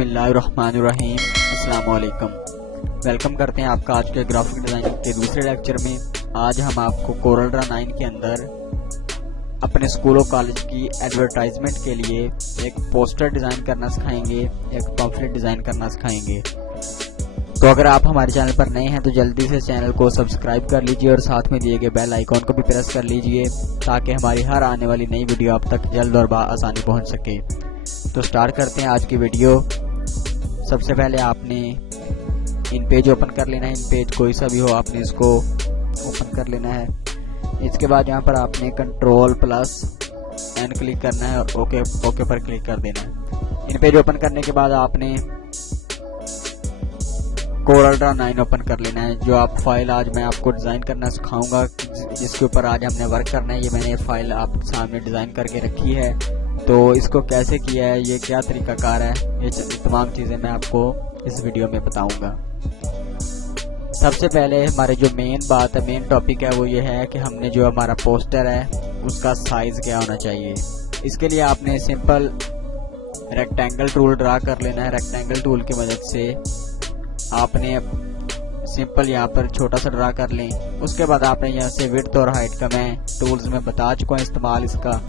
बिस्मिल्लाहिर्रहमानिर्रहीम। अस्सलाम वालेकुम। वेलकम करते हैं आपका आज के ग्राफिक डिज़ाइनिंग के दूसरे लेक्चर में। आज हम आपको कोरल ड्रा 9 के अंदर अपने स्कूल और कॉलेज की एडवर्टाइजमेंट के लिए एक पोस्टर डिज़ाइन करना सिखाएंगे, एक पम्फलेट डिज़ाइन करना सिखाएंगे। तो अगर आप हमारे चैनल पर नए हैं तो जल्दी से चैनल को सब्सक्राइब कर लीजिए और साथ में दिए गए बेल आइकॉन को भी प्रेस कर लीजिए ताकि हमारी हर आने वाली नई वीडियो आप तक जल्द और आसानी पहुंच सके। तो स्टार्ट करते हैं आज की वीडियो। सबसे पहले आपने इन पेज ओपन कर लेना है। इन पेज कोई सा भी हो आपने इसको ओपन कर लेना है। इसके बाद यहाँ पर आपने Ctrl+N क्लिक करना है और ओके पर क्लिक कर देना है। इन पेज ओपन करने के बाद आपने कोरल ड्रा 9 ओपन कर लेना है। जो आप फाइल आज मैं आपको डिज़ाइन करना सिखाऊंगा, जिसके ऊपर आज हमने वर्क करना है, ये मैंने फाइल आप सामने डिज़ाइन करके रखी है। तो इसको कैसे किया है, ये क्या तरीकाकार है, ये तमाम चीज़ें मैं आपको इस वीडियो में बताऊंगा। सबसे पहले हमारे जो मेन बात है, मेन टॉपिक है, वो ये है कि हमने जो हमारा पोस्टर है उसका साइज़ क्या होना चाहिए। इसके लिए आपने सिंपल रेक्टेंगल टूल ड्रा कर लेना है। रेक्टेंगल टूल की मदद से आपने सिंपल यहाँ पर छोटा सा ड्रा कर लें। उसके बाद आपने यहाँ से विड्थ और हाइट का मैं टूल्स में बता चुका हूँ इस्तेमाल इसका।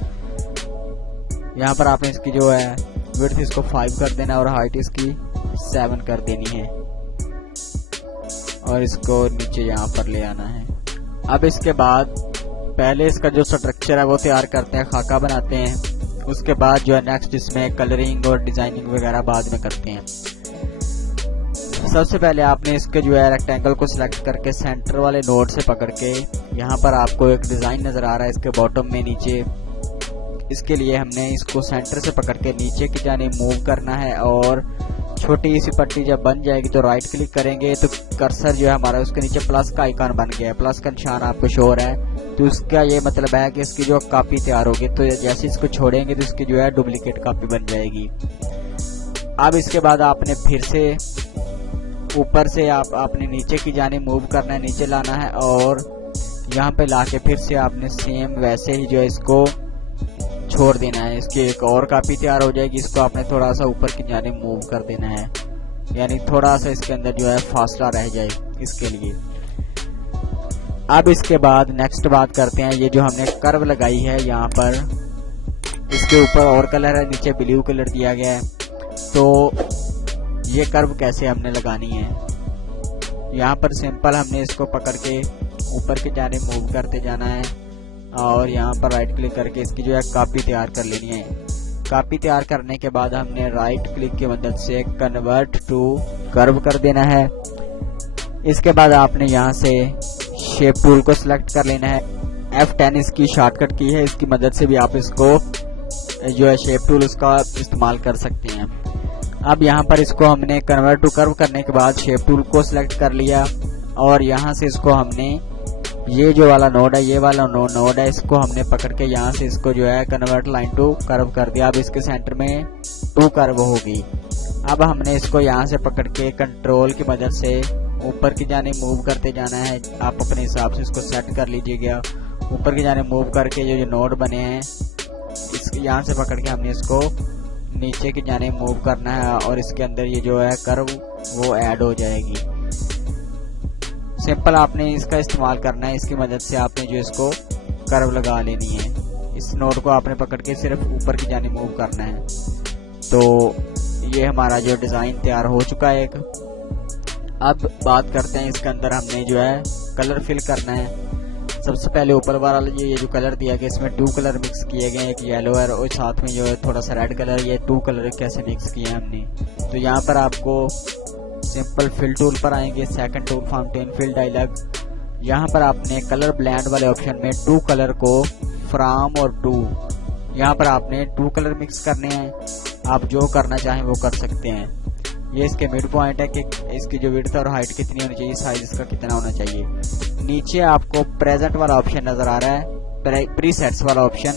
यहाँ पर आपने इसकी जो है विड्थ इसको 5 कर देना और हाइट इसकी 7 कर देनी है और इसको नीचे यहाँ पर ले आना है। अब इसके बाद पहले इसका जो स्ट्रक्चर है वो तैयार करते हैं, खाका बनाते हैं। उसके बाद जो है नेक्स्ट इसमें कलरिंग और डिजाइनिंग वगैरह बाद में करते हैं। सबसे पहले आपने इसके जो है रेक्टेंगल को सिलेक्ट करके सेंटर वाले नोड से पकड़ के यहाँ पर आपको एक डिजाइन नजर आ रहा है इसके बॉटम में नीचे। इसके लिए हमने इसको सेंटर से पकड़ के नीचे की जानिब मूव करना है और छोटी सी पट्टी जब बन जाएगी तो राइट क्लिक करेंगे तो कर्सर जो है हमारा उसके नीचे प्लस का आइकन बन गया है। प्लस का निशान आपको शो हो रहा है, तो उसका ये मतलब है कि इसकी जो कॉपी तैयार होगी। तो जैसे इसको छोड़ेंगे तो इसकी जो है डुप्लीकेट कॉपी बन जाएगी। अब इसके बाद आपने फिर से ऊपर से आपने नीचे की जानिब मूव करना है, नीचे लाना है और यहाँ पे लाके फिर से आपने सेम वैसे ही जो है इसको छोड़ देना है। इसकी एक और कॉपी तैयार हो जाएगी। इसको आपने थोड़ा सा ऊपर की जानिब मूव कर देना है, यानी थोड़ा सा इसके अंदर जो है फासला रह जाए इसके लिए। अब इसके बाद नेक्स्ट बात करते हैं, ये जो हमने कर्व लगाई है यहाँ पर, इसके ऊपर और कलर है, नीचे ब्लू कलर दिया गया है। तो ये कर्व कैसे हमने लगानी है, यहाँ पर सिंपल हमने इसको पकड़ के ऊपर की जानिब मूव करते जाना है और यहाँ पर राइट क्लिक करके इसकी जो है कॉपी तैयार कर लेनी है। कॉपी तैयार करने के बाद हमने राइट क्लिक की मदद से कन्वर्ट टू कर्व कर देना है। इसके बाद आपने यहाँ से शेप टूल को सिलेक्ट कर लेना है। F10 इसकी शॉर्टकट की है, इसकी मदद से भी आप इसको जो है शेप टूल उसका इस्तेमाल कर सकते हैं। अब यहाँ पर इसको हमने कन्वर्ट टू कर्व करने के बाद शेप टूल को सिलेक्ट कर लिया और यहाँ से इसको हमने ये जो वाला नोड है, ये वाला नोड है, इसको हमने पकड़ के यहाँ से इसको जो है कन्वर्ट लाइन टू कर्व कर दिया। अब इसके सेंटर में 2 कर्व होगी। अब हमने इसको यहाँ से पकड़ के कंट्रोल की मदद से ऊपर की जाने मूव करते जाना है। आप अपने हिसाब से इसको सेट कर लीजिएगा। ऊपर की जाने मूव करके जो नोड बने हैं इस यहाँ से पकड़ के हमने इसको नीचे की जाने मूव करना है और इसके अंदर ये जो है कर्व वो ऐड हो जाएगी। सिंपल आपने इसका इस्तेमाल करना है। इसकी मदद से आपने जो इसको कर्व लगा लेनी है। इस नोड को आपने पकड़ के सिर्फ ऊपर की जानिब मूव करना है। तो ये हमारा जो डिज़ाइन तैयार हो चुका है एक। अब बात करते हैं इसके अंदर हमने जो है कलर फिल करना है। सबसे पहले ऊपर वाला ये जो कलर दिया गया, इसमें 2 कलर मिक्स किए गए, एक येलो है और साथ में जो है थोड़ा सा रेड कलर। ये 2 कलर कैसे मिक्स किए हैं हमने, तो यहाँ पर आपको सिंपल फिल टूल पर आएंगे, second tool fountain fill dialog. यहाँ पर आपने कलर ब्लेंड वाले ऑप्शन में 2 कलर को फ्रॉम और टू, यहाँ पर आपने 2 कलर मिक्स करने हैं। आप जो करना चाहें वो कर सकते हैं। ये इसके मिड पॉइंट है कि इसकी जो विड्थ और हाइट कितनी होनी चाहिए, साइज इसका कितना होना चाहिए। नीचे आपको प्रेजेंट वाला ऑप्शन नजर आ रहा है, प्रीसेट्स वाला ऑप्शन,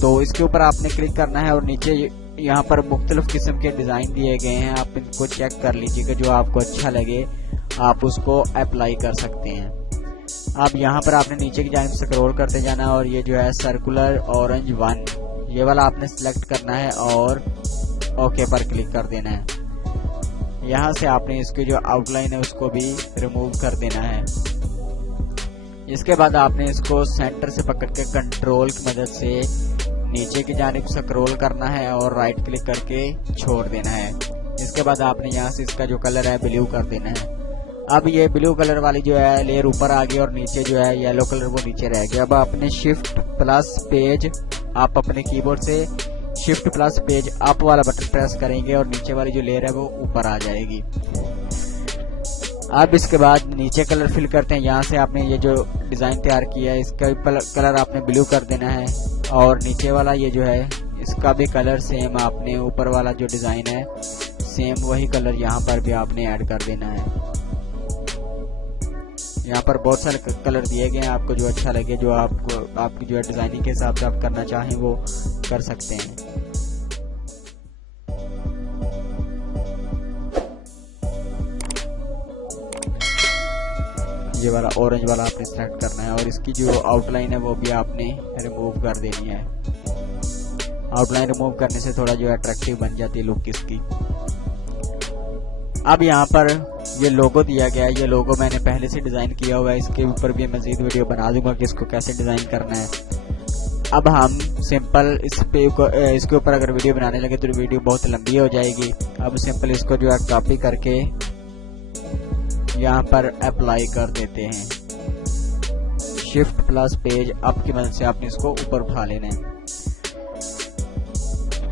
तो इसके ऊपर आपने क्लिक करना है और नीचे यहाँ पर मुख्तलिफ किस्म के डिज़ाइन दिए गए हैं। आप इनको चेक कर लीजिएगा, जो आपको अच्छा लगे आप उसको अप्लाई कर सकते हैं। अब यहाँ पर आपने नीचे की जानिब स्क्रॉल करते जाना है और ये जो है सर्कुलर ऑरेंज 1 ये वाला आपने सिलेक्ट करना है और ओके पर क्लिक कर देना है। यहाँ से आपने इसकी जो आउटलाइन है उसको भी रिमूव कर देना है। इसके बाद आपने इसको सेंटर से पकड़ के कंट्रोल की मदद से नीचे की जानिब स्क्रॉल करना है और राइट क्लिक करके छोड़ देना है। इसके बाद आपने यहाँ से इसका जो कलर है ब्लू कर देना है। अब ये ब्लू कलर वाली जो है लेयर ऊपर आ गई और नीचे जो है येलो कलर वो नीचे रह गया। अब आपने शिफ्ट प्लस पेज आप अपने कीबोर्ड से शिफ्ट प्लस पेज अप वाला बटन प्रेस करेंगे और नीचे वाली जो लेयर है वो ऊपर आ जाएगी। अब इसके बाद नीचे कलर फिल करते हैं। यहाँ से आपने ये जो डिज़ाइन तैयार किया है इसका कलर आपने ब्लू कर देना है और नीचे वाला ये जो है इसका भी कलर सेम आपने ऊपर वाला जो डिज़ाइन है सेम वही कलर यहाँ पर भी आपने ऐड कर देना है। यहाँ पर बहुत सारे कलर दिए गए हैं, आपको जो अच्छा लगे जो आपको आपकी जो है डिज़ाइनिंग के हिसाब से आप करना चाहें वो कर सकते हैं। ये वाला ऑरेंज वाला आपने सेलेक्ट करना है और इसकी जो आउटलाइन है वो भी आपने रिमूव कर देनी है। आउटलाइन रिमूव करने से थोड़ा जो है अट्रैक्टिव बन जाती है लुक इसकी। अब यहाँ पर ये लोगो दिया गया है, ये लोगो मैंने पहले से डिज़ाइन किया हुआ है, इसके ऊपर भी मज़ीद वीडियो बना दूंगा कि इसको कैसे डिज़ाइन करना है। अब हम सिंपल इसके ऊपर अगर वीडियो बनाने लगे तो वीडियो बहुत लंबी हो जाएगी। अब सिंपल इसको जो है कॉपी करके यहाँ पर अप्लाई कर देते हैं। शिफ्ट प्लस पेज अप की मदद से आपने इसको ऊपर उठा लेना है।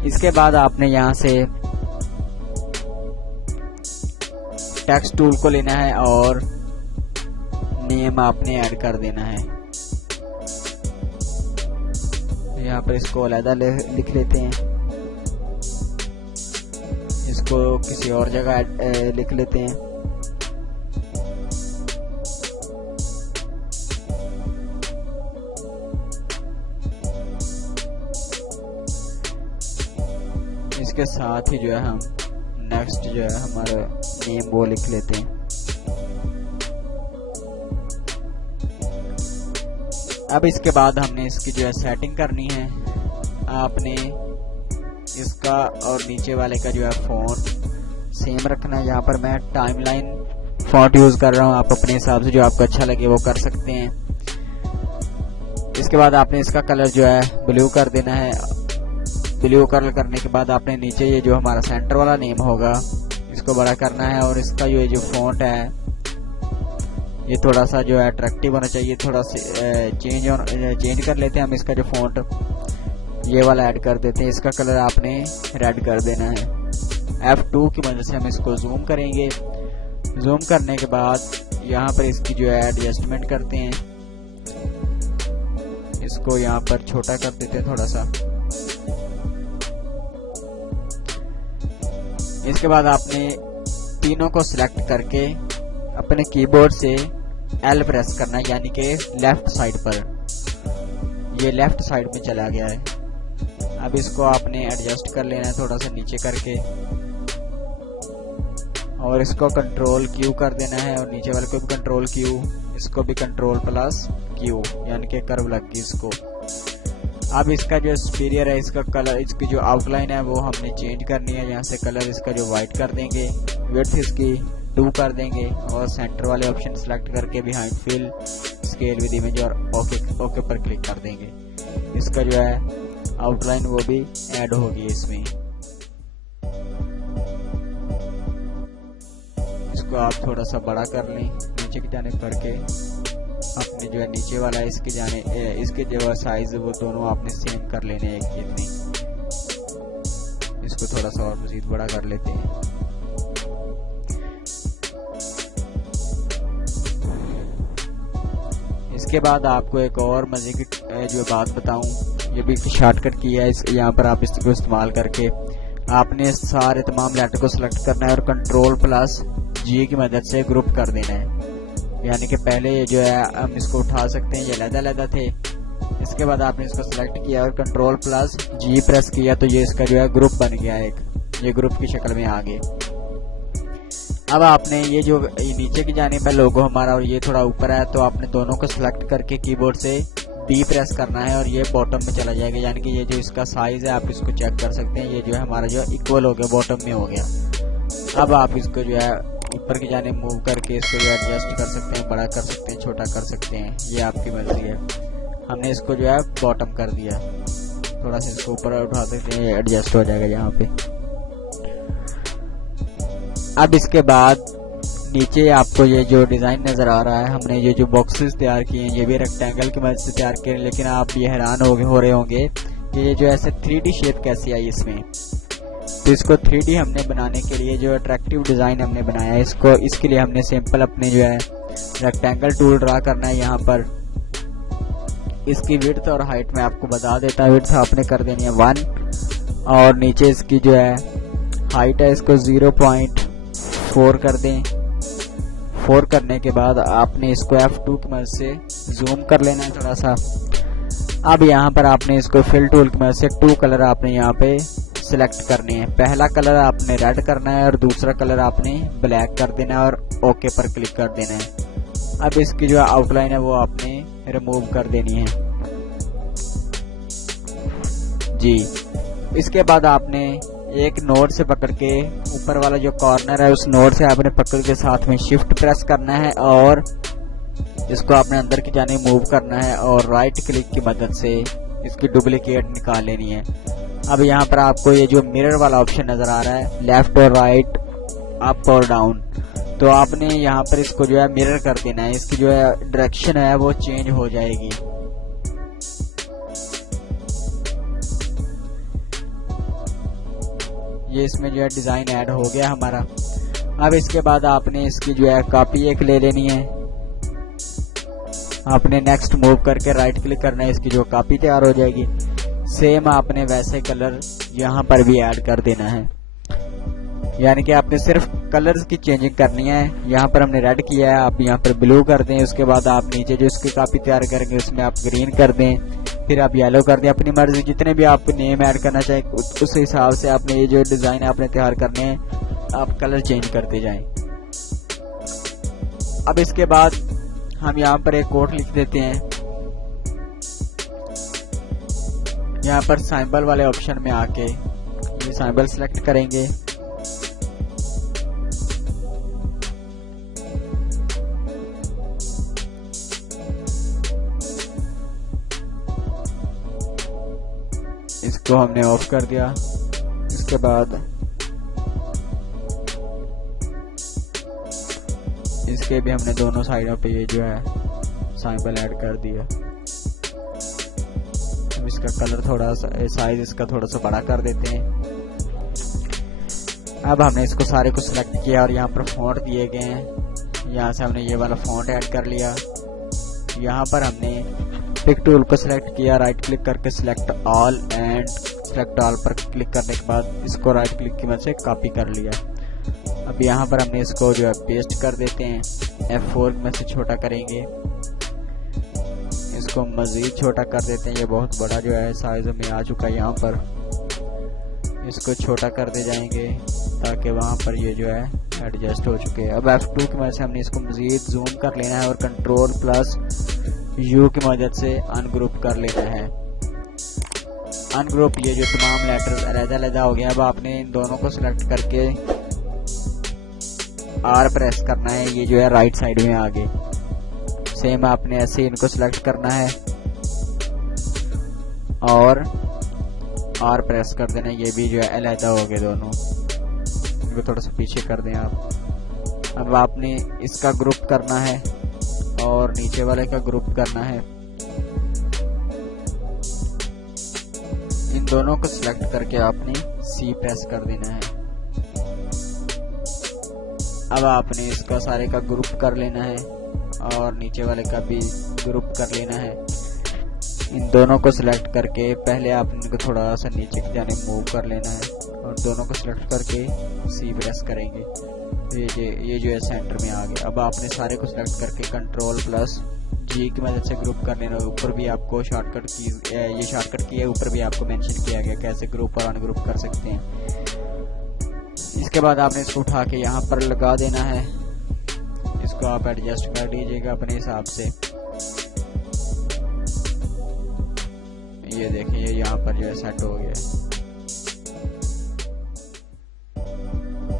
इसके बाद आपने यहाँ से टेक्स्ट टूल को लेना है और नेम आपने ऐड कर देना है। यहाँ पर इसको अलग लिख लेते हैं, इसको किसी और जगह लिख लेते हैं। इसके साथ ही जो है हम नेक्स्ट जो है हमारा नेम वो लिख लेते हैं। अब इसके बाद हमने इसकी जो है सेटिंग करनी है। आपने इसका और नीचे वाले का जो है फॉन्ट सेम रखना है। यहाँ पर मैं टाइमलाइन फॉन्ट यूज कर रहा हूँ, आप अपने हिसाब से जो आपको अच्छा लगे वो कर सकते हैं। इसके बाद आपने इसका कलर जो है ब्लू कर देना है। ब्लू कलर करने के बाद आपने नीचे ये जो हमारा सेंटर वाला नेम होगा इसको बड़ा करना है और इसका ये जो फॉन्ट है ये थोड़ा सा जो है अट्रैक्टिव होना चाहिए, थोड़ा चेंज कर लेते हैं हम। इसका जो फॉन्ट ये वाला ऐड कर देते हैं, इसका कलर आपने रेड कर देना है। F2 की मदद से हम इसको जूम करेंगे। जूम करने के बाद यहाँ पर इसकी जो है एडजस्टमेंट करते हैं, इसको यहाँ पर छोटा कर देते हैं थोड़ा सा। इसके बाद आपने तीनों को सिलेक्ट करके अपने कीबोर्ड से L प्रेस करना है, यानी कि लेफ्ट साइड पर। ये लेफ्ट साइड में चला गया है। अब इसको आपने एडजस्ट कर लेना है थोड़ा सा नीचे करके और इसको कंट्रोल Q कर देना है और नीचे वाले को भी कंट्रोल Q, इसको भी कंट्रोल प्लस Q, यानी कि कर्व लग गई इसको। अब इसका जो सुपीरियर है इसका कलर, इसकी जो आउटलाइन है वो हमने चेंज करनी है। यहाँ से कलर इसका जो वाइट कर देंगे, विड्थ इसकी 2 कर देंगे और सेंटर वाले ऑप्शन सेलेक्ट करके behind fill scale with image और ओके पर क्लिक कर देंगे। इसका जो है आउटलाइन वो भी ऐड होगी इसमें। इसको आप थोड़ा सा बड़ा कर लें नीचे की जाने करके। आपने जो है नीचे वाला इसके जो साइज वो दोनों आपने सेम कर लेने एक जितनी। इसको थोड़ा सा और मजीद बड़ा कर लेते हैं। इसके बाद आपको एक और मजे की जो बात बताऊं, ये भी शॉर्टकट की है। यहाँ पर आप इसको इस्तेमाल करके आपने सारे तमाम लेटर को सिलेक्ट करना है और कंट्रोल प्लस G की मदद से ग्रुप कर देना है। यानी कि पहले ये जो है हम इसको उठा सकते हैं, ये अलग-अलग थे। इसके बाद आपने इसको सिलेक्ट किया और कंट्रोल प्लस G प्रेस किया तो ये इसका जो है ग्रुप बन गया, एक ये ग्रुप की शक्ल में आ गए। अब आपने ये जो नीचे की जानिब है लोगो हमारा और ये थोड़ा ऊपर है, तो आपने दोनों को सिलेक्ट करके कीबोर्ड से D प्रेस करना है और ये बॉटम में चला जाएगा। यानी कि ये जो इसका साइज है आप इसको चेक कर सकते हैं, ये जो है हमारा जो इक्वल हो गया, बॉटम में हो गया। अब आप इसको जो है ऊपर की जाने मूव करके इसको जो है एडजस्ट कर सकते हैं, बड़ा कर सकते हैं, छोटा कर सकते हैं, ये आपकी मर्जी है। हमने इसको जो है बॉटम कर दिया, थोड़ा सा इसको ऊपर उठा सकते हैं, एडजस्ट हो जाएगा यहाँ पे। अब इसके बाद नीचे आपको ये जो डिज़ाइन नज़र आ रहा है, हमने ये जो बॉक्सेस तैयार किए हैं ये भी रेक्टेंगल की मदद से तैयार किए हैं, लेकिन आप ये हैरान हो रहे होंगे कि ये जो ऐसे 3D शेप कैसी आई इसमें। तो इसको 3D हमने बनाने के लिए जो अट्रैक्टिव डिज़ाइन हमने बनाया है इसके लिए हमने सिंपल अपने जो है रेक्टेंगल टूल ड्रा करना है। यहाँ पर इसकी विड्थ और हाइट में आपको बता देता है। विड्थ आपने कर देनी है 1 और नीचे इसकी जो है हाइट है इसको 0.4 कर दें। 4 करने के बाद आपने इसको F2 की मदद से जूम कर लेना है थोड़ा सा। अब यहाँ पर आपने इसको फिल टूल की मदद से 2 कलर आपने यहाँ पे सिलेक्ट करने हैं। पहला कलर आपने रेड करना है और दूसरा कलर आपने ब्लैक कर देना है और ओके पर क्लिक कर देना है। अब इसकी जो आउटलाइन है वो आपने रिमूव कर देनी है जी। इसके बाद आपने एक नोड से पकड़ के ऊपर वाला जो कॉर्नर है उस नोड से आपने पकड़ के साथ में शिफ्ट प्रेस करना है और इसको आपने अंदर की जाने मूव करना है और राइट क्लिक की मदद से इसकी डुप्लीकेट निकाल लेनी है। अब यहाँ पर आपको ये जो मिरर वाला ऑप्शन नजर आ रहा है, लेफ्ट और राइट, अप और डाउन, तो आपने यहाँ पर इसको जो है मिरर कर देना है। इसकी जो है डायरेक्शन है वो चेंज हो जाएगी। ये इसमें जो है डिजाइन ऐड हो गया हमारा। अब इसके बाद आपने इसकी जो है कॉपी एक ले लेनी है। आपने नेक्स्ट मूव करके राइट क्लिक करना है, इसकी जो कॉपी तैयार हो जाएगी। सेम आपने वैसे कलर यहाँ पर भी ऐड कर देना है, यानी कि आपने सिर्फ कलर्स की चेंजिंग करनी है। यहाँ पर हमने रेड किया है, आप यहाँ पर ब्लू कर दें। उसके बाद आप नीचे जो इसकी कॉपी तैयार करेंगे उसमें आप ग्रीन कर दें, फिर आप येलो कर दें। अपनी मर्जी जितने भी आप नेम ऐड करना चाहें उस हिसाब से आपने ये जो डिजाइन आपने तैयार करने हैं आप कलर चेंज करते जाएं। अब इसके बाद हम यहाँ पर एक कोड लिख देते हैं। यहाँ पर सिंबल वाले ऑप्शन में आके ये सिंबल सेलेक्ट करेंगे। इसको हमने ऑफ कर दिया। इसके बाद इसके भी हमने दोनों साइडों पे ये जो है सिंबल ऐड कर दिया। अब इसका कलर थोड़ा सा, साइज इसका थोड़ा सा बड़ा कर देते हैं। अब हमने इसको सारे को सिलेक्ट किया और यहाँ पर फॉन्ट दिए गए हैं। यहाँ से हमने ये वाला फॉन्ट ऐड कर लिया। यहाँ पर हमने पिक टूल को सिलेक्ट किया, राइट क्लिक करके select all and select all पर क्लिक करने के बाद इसको राइट क्लिक की मदद से कॉपी कर लिया। अब यहाँ पर हमने इसको जो है पेस्ट कर देते हैं। F4 में से छोटा करेंगे, इसको मजीद छोटा कर देते हैं। ये बहुत बड़ा जो है साइज में आ चुका है। यहाँ पर इसको छोटा करते जाएंगे ताकि वहाँ पर ये जो है एडजस्ट हो चुके हैं। अब F2 की मदद से हमने इसको मजीद जूम कर लेना है और कंट्रोल प्लस U की मदद से अनग्रुप कर लेना है। अनग्रुप ये जो तमाम लेटर्स अलग-अलग हो गया। अब आपने इन दोनों को सिलेक्ट करके R प्रेस करना है, ये जो है राइट साइड में आगे। सेम आपने ऐसे इनको सिलेक्ट करना है और R प्रेस कर देना है। ये भी जो है अलग हो गए दोनों। इनको थोड़ा सा पीछे कर दें आप। अब आपने इसका ग्रुप करना है और नीचे वाले का ग्रुप करना है। इन दोनों को सिलेक्ट करके आपने C प्रेस कर देना है। अब आपने इसका सारे का ग्रुप कर लेना है और नीचे वाले का भी ग्रुप कर लेना है। इन दोनों को सिलेक्ट करके पहले आप इनको थोड़ा सा नीचे की जाने मूव कर लेना है और दोनों को सिलेक्ट करके C प्रेस करेंगे। ये जो है सेंटर में आ गया। अब आपने सारे को सिलेक्ट करके कंट्रोल प्लस G की मदद से ग्रुप कर लेना। ऊपर भी आपको शॉर्टकट की ये शॉर्टकट की है, ऊपर भी आपको मेंशन किया गया कैसे ग्रुप और अनग्रुप कर सकते हैं। इसके बाद आपने इसको उठा के यहाँ पर लगा देना है। इसको आप एडजस्ट कर दीजिएगा अपने हिसाब से। ये देखिए यहाँ पर जो है सेट हो गया।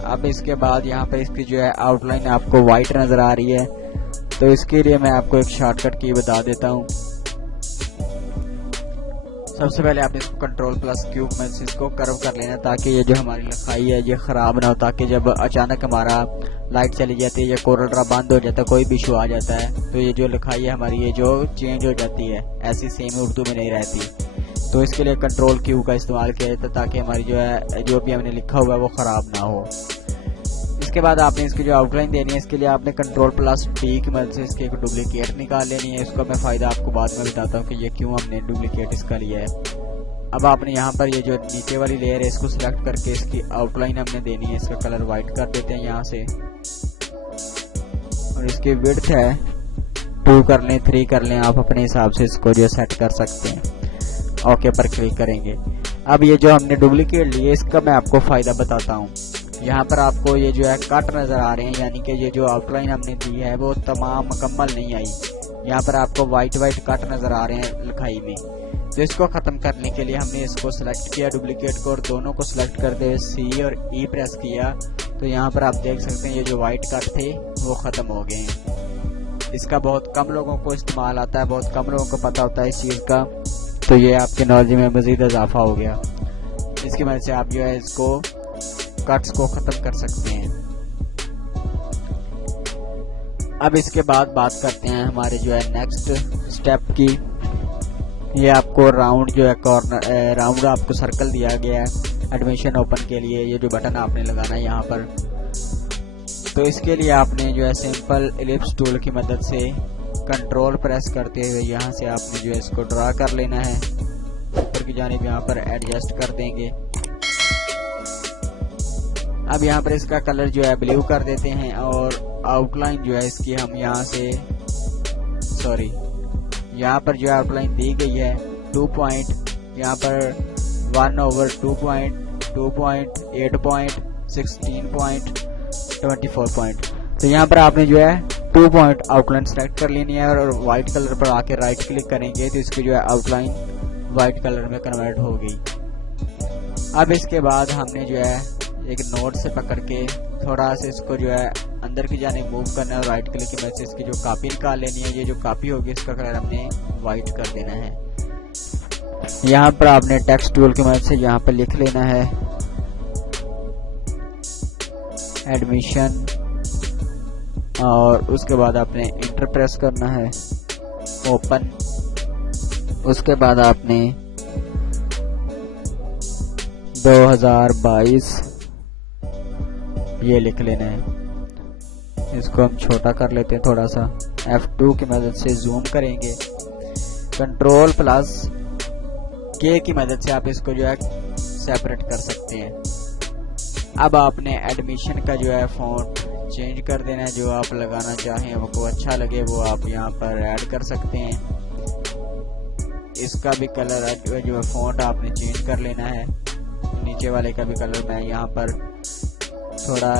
अब इसके बाद यहाँ पर इसकी जो है आउटलाइन आपको वाइट नज़र आ रही है, तो इसके लिए मैं आपको एक शॉर्टकट की बता देता हूँ। सबसे पहले आप इसको Ctrl+Q में इसको कर्व कर लेना, ताकि ये जो हमारी लिखाई है ये ख़राब ना हो, ताकि जब अचानक हमारा लाइट चली जाती है या कोरल ड्रा बंद हो जाता है, कोई भी इशू आ जाता है, तो ये जो लिखाई है हमारी ये जो चेंज हो जाती है, ऐसी सेम उर्दू में नहीं रहती। तो इसके लिए Ctrl+Q का इस्तेमाल किया जाता है, ताकि हमारी जो है जो भी हमने लिखा हुआ है वो ख़राब ना हो। इसके बाद आपने इसकी जो आउटलाइन देनी है, इसके लिए आपने Ctrl+D की मदद से इसकी एक डुप्लीकेट निकाल लेनी है। इसका मैं फ़ायदा आपको बाद में बताता हूँ कि ये क्यों हमने डुप्लीकेट इसका लिया है। अब आपने यहाँ पर ये जो नीचे वाली लेयर है इसको सिलेक्ट करके इसकी आउटलाइन हमने देनी है, इसका कलर वाइट कर देते हैं यहाँ से, और इसकी विड्थ है 2 कर लें, 3 कर लें, आप अपने हिसाब से इसको जो सेट कर सकते हैं। ओके पर क्लिक करेंगे। अब ये जो हमने डुप्लीकेट लिए इसका मैं आपको फ़ायदा बताता हूँ। यहाँ पर आपको ये जो है कट नज़र आ रहे हैं, यानी कि ये जो आउटलाइन हमने दी है वो तमाम मुकम्मल नहीं आई। यहाँ पर आपको वाइट कट नज़र आ रहे हैं लिखाई में। तो इसको ख़त्म करने के लिए हमने इसको सिलेक्ट किया डुप्लीकेट को, और दोनों को सिलेक्ट करते हुए C और E प्रेस किया, तो यहाँ पर आप देख सकते हैं ये जो वाइट कट थे वो ख़त्म हो गए हैं। इसका बहुत कम लोगों को इस्तेमाल आता है, बहुत कम लोगों को पता होता है इस चीज़ का, तो ये आपके नॉलेज में मज़ीद इजाफा हो गया। इसकी वजह से आप जो है इसको कट्स को ख़त्म कर सकते हैं। अब इसके बाद बात करते हैं हमारे जो है नेक्स्ट स्टेप की। ये आपको राउंड जो है कॉर्नर राउंड आपको सर्कल दिया गया है एडमिशन ओपन के लिए, ये जो बटन आपने लगाना है यहाँ पर। तो इसके लिए आपने जो है सिंपल एलिप्स टूल की मदद से कंट्रोल प्रेस करते हुए यहाँ से आपने जो है इसको ड्रा कर लेना है, ऊपर की जानिब यहाँ पर एडजस्ट कर देंगे। अब यहाँ पर इसका कलर जो है ब्लू कर देते हैं, और आउटलाइन जो है इसकी हम यहाँ से यहाँ पर जो आउटलाइन दी गई है 2 पॉइंट, यहाँ पर 1/2.8.16.24 पॉइंट। तो यहाँ पर आपने जो है 2 पॉइंट आउटलाइन सेलेक्ट कर लेनी है, और वाइट कलर पर आके राइट क्लिक करेंगे तो इसकी जो है आउटलाइन वाइट कलर में कन्वर्ट हो गई। अब इसके बाद हमने जो है एक नोट से पकड़ के थोड़ा सा इसको जो है अंदर की जानिब मूव करना है, और राइट क्लिक की मदद से इसकी जो कॉपी निकाल लेनी है। ये जो कॉपी होगी इसका कलर हमने वाइट कर देना है। यहाँ पर आपने टेक्स्ट टूल की मदद से यहाँ पर लिख लेना है एडमिशन, और उसके बाद आपने इंटर प्रेस करना है, ओपन। उसके बाद आपने 2022 ये लिख लेना है। इसको हम छोटा कर लेते हैं थोड़ा सा, F2 की मदद से जूम करेंगे, Ctrl+K की मदद से आप इसको जो है सेपरेट कर सकते हैं। अब आपने एडमिशन का जो है फ़ॉन्ट चेंज कर देना है, जो आप लगाना चाहें आपको अच्छा लगे वो आप यहाँ पर ऐड कर सकते हैं। इसका भी कलर जो है फ़ॉन्ट आपने चेंज कर लेना है। नीचे वाले का भी कलर मैं यहाँ पर थोड़ा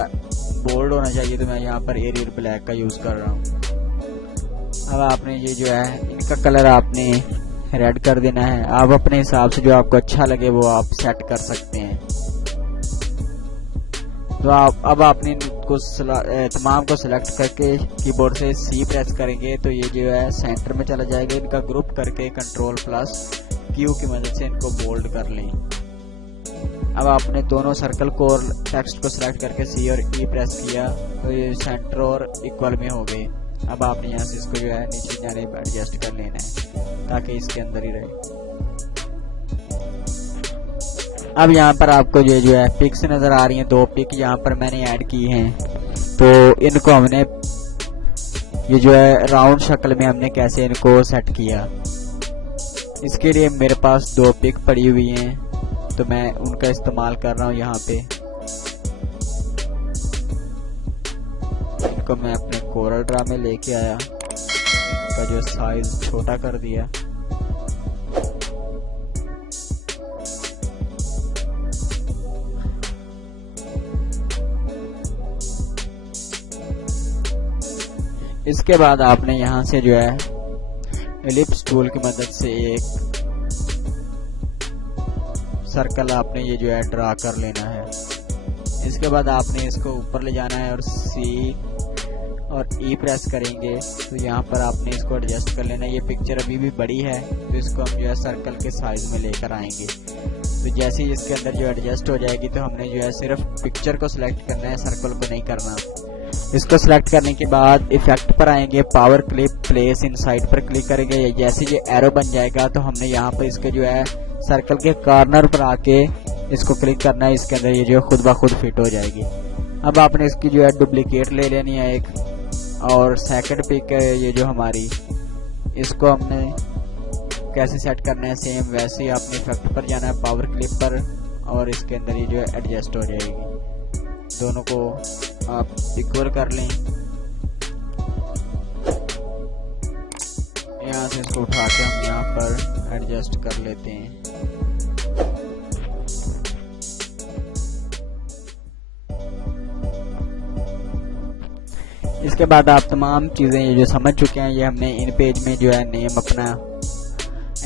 बोल्ड होना चाहिए, तो मैं यहाँ पर एरियल ब्लैक का यूज़ कर रहा हूँ। अब आपने ये जो है इनका कलर आपने रेड कर देना है। आप अपने हिसाब से जो आपको अच्छा लगे वो आप सेट कर सकते हैं। तो अब आपने इनको तमाम को सिलेक्ट करके कीबोर्ड से C प्रेस करेंगे तो ये जो है सेंटर में चला जाएगा। इनका ग्रुप करके Ctrl+Q की मदद से इनको बोल्ड कर लें। अब आपने दोनों सर्कल को और टेक्स्ट को सिलेक्ट करके C और E प्रेस किया तो ये सेंटर और इक्वल में हो गए। अब आपने यहाँ से इसको जो है नीचे जाने पर एडजस्ट कर लेना है ताकि इसके अंदर ही रहे। अब यहाँ पर आपको जो है पिक्स नज़र आ रही हैं, 2 पिक यहाँ पर मैंने ऐड की हैं। तो इनको हमने ये जो है राउंड शक्ल में हमने कैसे इनको सेट किया, इसके लिए मेरे पास 2 पिक पड़ी हुई हैं तो मैं उनका इस्तेमाल कर रहा हूँ। यहाँ पे इनको मैं अपने कोरल ड्रा में लेके आया, इनका जो साइज छोटा कर दिया। इसके बाद आपने यहाँ से जो है एलिप्स टूल की मदद से एक सर्कल आपने ये जो है ड्रा कर लेना है। इसके बाद आपने इसको ऊपर ले जाना है और सी और ई प्रेस करेंगे तो यहाँ पर आपने इसको एडजस्ट कर लेना है। ये पिक्चर अभी भी बड़ी है तो इसको हम जो है सर्कल के साइज में लेकर आएंगे। तो जैसे ही इसके अंदर जो एडजस्ट हो जाएगी तो हमने जो है सिर्फ पिक्चर को सिलेक्ट करना है, सर्कल को नहीं करना। इसको सिलेक्ट करने के बाद इफेक्ट पर आएंगे, पावर क्लिप प्लेस इनसाइड पर क्लिक करेंगे। जैसे ये एरो बन जाएगा तो हमने यहाँ पर इसके जो है सर्कल के कॉर्नर पर आके इसको क्लिक करना है। इसके अंदर ये जो खुद ब खुद फिट हो जाएगी। अब आपने इसकी जो है डुप्लीकेट ले लेनी है एक, और सेकंड पिक है ये जो हमारी, इसको हमने कैसे सेट करना है सेम वैसे ही आपने इफेक्ट पर जाना है, पावर क्लिप पर, और इसके अंदर ये जो है एडजस्ट हो जाएगी। दोनों को आप इक्वल कर लें। यहाँ से इसको उठा के हम यहाँ पर एडजस्ट कर लेते हैं। इसके बाद आप तमाम चीज़ें ये जो समझ चुके हैं, ये हमने इन पेज में जो है नेम अपना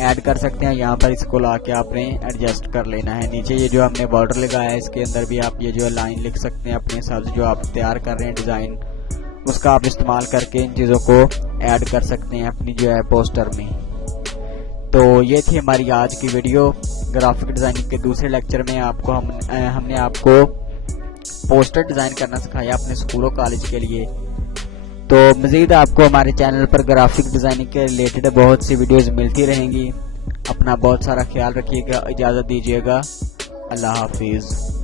ऐड कर सकते हैं। यहाँ पर इसको लाके आपने एडजस्ट कर लेना है। नीचे ये जो हमने बॉर्डर लगाया है इसके अंदर भी आप ये जो है लाइन लिख सकते हैं अपने हिसाब से, जो आप तैयार कर रहे हैं डिज़ाइन उसका आप इस्तेमाल करके इन चीज़ों को ऐड कर सकते हैं अपनी जो है पोस्टर में। तो ये थी हमारी आज की वीडियो। ग्राफिक डिज़ाइनिंग के दूसरे लेक्चर में आपको हमने आपको पोस्टर डिज़ाइन करना सिखाया अपने स्कूल और कॉलेज के लिए। तो मज़ीद आपको हमारे चैनल पर ग्राफिक डिज़ाइनिंग के रिलेटेड बहुत सी वीडियोस मिलती रहेंगी। अपना बहुत सारा ख्याल रखिएगा, इजाज़त दीजिएगा, अल्लाह हाफिज़।